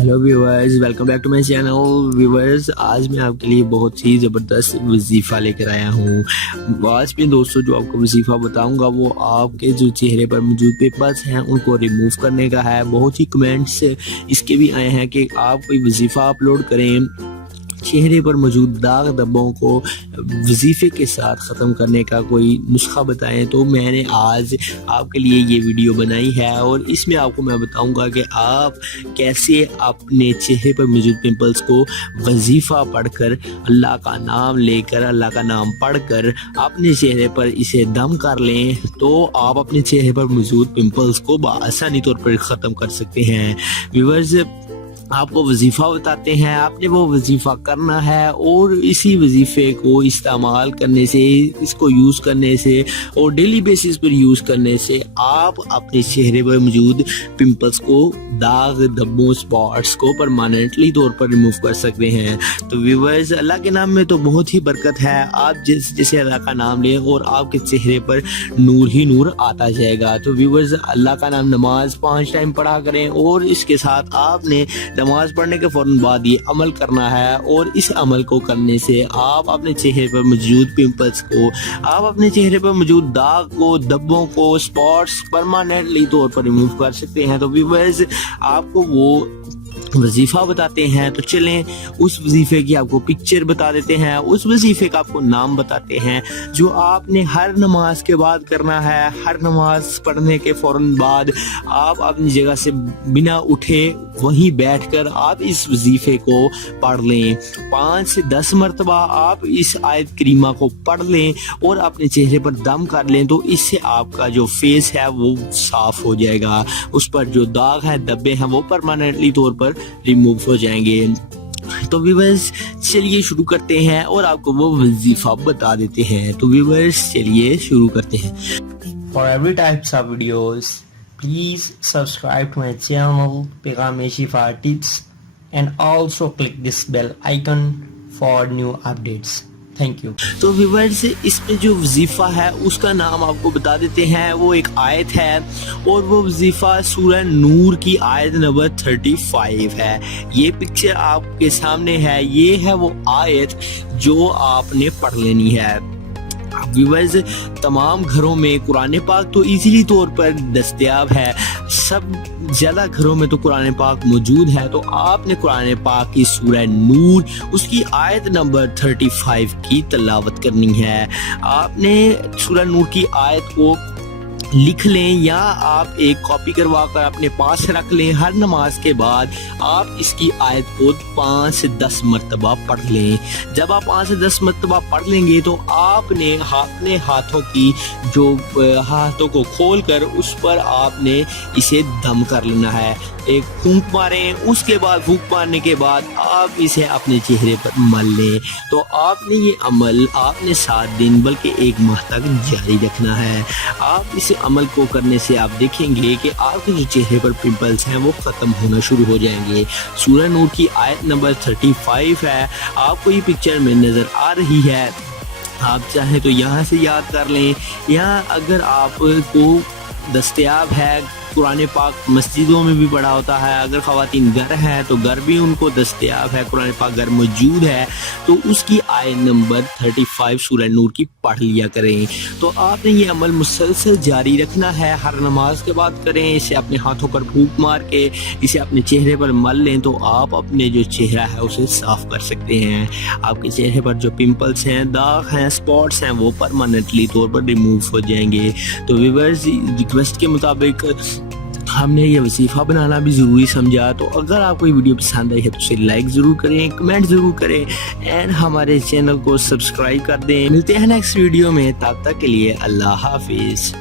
Hello viewers, welcome back to my channel. Viewers, आज मैं आपके लिए बहुत ही ज़बरदस्त वजीफ़ा लेकर आया हूँ। आज में दोस्तों जो आपको वजीफ़ा बताऊँगा वो आपके जो चेहरे पर मौजूद पिंपल्स हैं उनको रिमूव करने का है। बहुत ही कमेंट्स इसके भी आए हैं कि आप कोई वजीफ़ा अपलोड करें, चेहरे पर मौजूद दाग धब्बों को वजीफे के साथ ख़त्म करने का कोई नुस्खा बताएं। तो मैंने आज आपके लिए ये वीडियो बनाई है और इसमें आपको मैं बताऊंगा कि आप कैसे अपने चेहरे पर मौजूद पिंपल्स को वजीफ़ा पढ़कर, अल्लाह का नाम लेकर, अल्लाह का नाम पढ़कर अपने चेहरे पर इसे दम कर लें तो आप अपने चेहरे पर मौजूद पिंपल्स को आसानी तौर पर ख़त्म कर सकते हैं। व्यूअर्स, आपको वजीफ़ा बताते हैं, आपने वो वजीफ़ा करना है और इसी वजीफ़े को इस्तेमाल करने से, इसको यूज़ करने से और डेली बेसिस पर यूज़ करने से आप अपने चेहरे पर मौजूद पिंपल्स को, दाग धब्बों, स्पॉट्स को परमानेंटली तौर पर रिमूव कर सकते हैं। तो व्यूअर्स, अल्लाह के नाम में तो बहुत ही बरकत है। आप जैसे अल्लाह का नाम लें और आपके चेहरे पर नूर ही नूर आता जाएगा। तो व्यूअर्स, अल्लाह का नाम नमाज 5 टाइम पढ़ा करें और इसके साथ आपने नमाज पढ़ने के फौरन बाद ये अमल करना है और इस अमल को करने से आप अपने चेहरे पर मौजूद पिंपल्स को, आप अपने चेहरे पर मौजूद दाग को, धब्बों को, स्पॉट्स परमानेंटली तौर पर रिमूव कर सकते हैं। तो व्यूअर्स, आपको वो वजीफ़ा बताते हैं, तो चलें उस वजीफ़े की आपको पिक्चर बता देते हैं, उस वजीफ़े का आपको नाम बताते हैं जो आपने हर नमाज के बाद करना है। हर नमाज पढ़ने के फौरन बाद आप अपनी जगह से बिना उठे वहीं बैठकर आप इस वजीफ़े को पढ़ लें। 5 से 10 मरतबा आप इस आयत करीमा को पढ़ लें और अपने चेहरे पर दम कर लें तो इससे आपका जो फेस है वो साफ हो जाएगा। उस पर जो दाग है, धब्बे हैं, वो परमानेंटली तौर पर रिमूव हो जाएंगे। तो व्यूअर्स, चलिए शुरू करते हैं और आपको वो वजीफा बता देते हैं। तो व्यूअर्स, चलिए शुरू करते हैं। For every types of videos, please subscribe to my channel Pegame Shifa Tips and also click this bell icon for new updates. Thank you. तो व्यूअर्स, इसमें जो वजीफ़ा है उसका नाम आपको बता देते हैं। वो एक आयत है और वो वजीफ़ा सूरह नूर की आयत नंबर 35 है। ये पिक्चर आपके सामने है, ये है वो आयत जो आपने पढ़ लेनी है। व्यूअर्स, तमाम घरों में कुरान पाक तो इजीली तौर पर दस्तयाब है, सब ज़्यादा घरों में तो कुरान पाक मौजूद है। तो आपने कुरान पाक की सूरह नूर उसकी आयत नंबर 35 की तिलावत करनी है। आपने सूरह नूर की आयत को लिख लें या आप एक कॉपी करवा कर अपने पास रख लें। हर नमाज के बाद आप इसकी आयत को 5 से 10 मरतबा पढ़ लें। जब आप 5 से 10 मरतबा पढ़ लेंगे तो आपने अपने हाथों की जो हाथों को खोल कर उस पर आपने इसे दम कर लेना है। एक फूंक मारें, उसके बाद फूंक मारने के बाद आप इसे अपने चेहरे पर मल लें। तो आपने ये अमल आपने 7 दिन बल्कि 1 माह तक जारी रखना है। आप इस अमल को करने से आप देखेंगे कि आपके जो चेहरे पर पिंपल्स हैं वो ख़त्म होना शुरू हो जाएंगे। सूरह नूर की आयत नंबर 35 है, आपको ये पिक्चर में नज़र आ रही है। आप चाहें तो यहाँ से याद कर लें या अगर आपको दस्तयाब है, कुरान पाक मस्जिदों में भी पढ़ा होता है, अगर ख़वातीन घर हैं तो घर भी उनको दस्तयाब है, कुरान पाक घर मौजूद है तो उसकी आयत नंबर 35 सूरह नूर की पढ़ लिया करें। तो आपने ये अमल मुसलसल जारी रखना है, हर नमाज के बाद करें। इसे अपने हाथों पर फूंक मार के इसे अपने चेहरे पर मल लें तो आप अपने जो चेहरा है उसे साफ कर सकते हैं। आपके चेहरे पर जो पिंपल्स हैं, दाग हैं, स्पॉट्स हैं वो परमानेंटली तौर पर रिमूव हो जाएंगे। तो व्यूअर्स, रिक्वेस्ट के मुताबिक हमने ये वजीफ़ा बनाना भी ज़रूरी समझा। तो अगर आपको ये वीडियो पसंद आई है तो उसे लाइक ज़रूर करें, कमेंट ज़रूर करें एंड हमारे चैनल को सब्सक्राइब कर दें। मिलते हैं नेक्स्ट वीडियो में, तब तक के लिए अल्लाह हाफिज़।